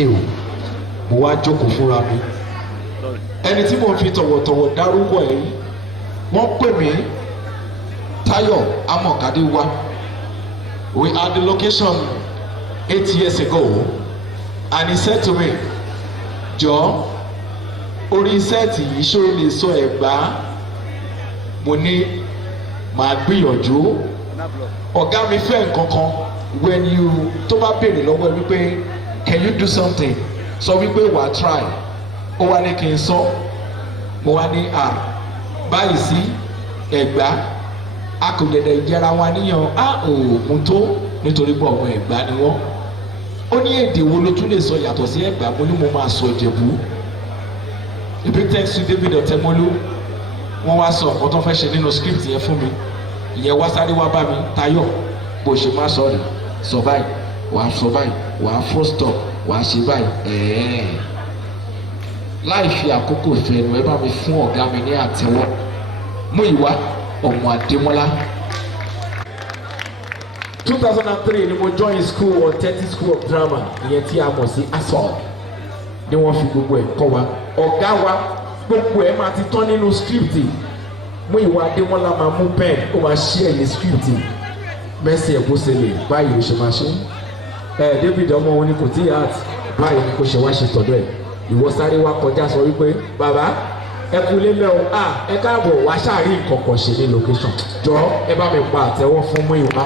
mo wá jókòó fúnra mi ẹni tí mo fi tọ̀wọ̀tọ̀wọ̀ dárúkọ ẹ̀ yìí wọ́n pè mí Táyọ̀ Amọ̀kadéwá. We had the location 8 years ago and he said to me, jọ orí sẹ́ẹ̀tì yìí ṣó lè sọ Ẹ̀gbá. Mo ní màá gbìyànjú. Ọ̀gá mi fẹ́ nǹkan kan when you tó bá béèrè lọ́wọ́ ẹ wípé can you do something sọ wípé wàá try ó wá ní kí n sọ mo wá ní báyìí sí Ẹ̀gbá a kò dẹ̀dẹ̀ jẹra wa níyàn òògùn tó nítorí pé ọmọ Ẹ̀gbá ni wọ́n. Ó ní èdè wo ló tún lè sọ yàtọ̀ sí Ẹ̀gbá. Mo ní mo máa sọ Ìjẹ̀bú. A big thanks to David Otemolu. Wọ́n wá sọ ọ̀pọ̀ tó fẹ́ ṣe nínú script yẹn fún mi. Ìyẹn wá sáré wá bá mi Táyọ̀ bó ṣe má sọ rè sọ báyìí wàá sọ báyìí wàá full stop wàá ṣe báyìí. Láì fi àkókò fẹnu ẹ bá mi fún ọ̀gá mi ní àtẹ́wọ́. Muyiwa ọmọ Ademola. 2003 ni mo join school Authentic School of Drama ìyẹn tí a mọ̀ sí ASOL ni wọ́n fi gbogbo ẹ̀ kọ́ wa. Ọ̀gá wa gbogbo ẹ̀ máa ti tán nínú script. Muyiwa Ademola máa mú pen ó máa ṣí ẹ̀yìn script mẹ́sì ẹ̀ bó ṣe lè báyìí ó ṣe máa ṣe. David ọmọ wọn ni kò tí art báyìí ni kò ṣe wá ṣe tọ̀dọ̀ ẹ̀. Ìwọ sáré wá kọjá sọ wípé bàbá ẹ kú lélẹ̀ o ẹ káàbọ̀ wá ṣáà rí nǹkan kan ṣe ní location. Jọ ẹ bá mi pa àtẹ́wọ́ fún Muyiwa.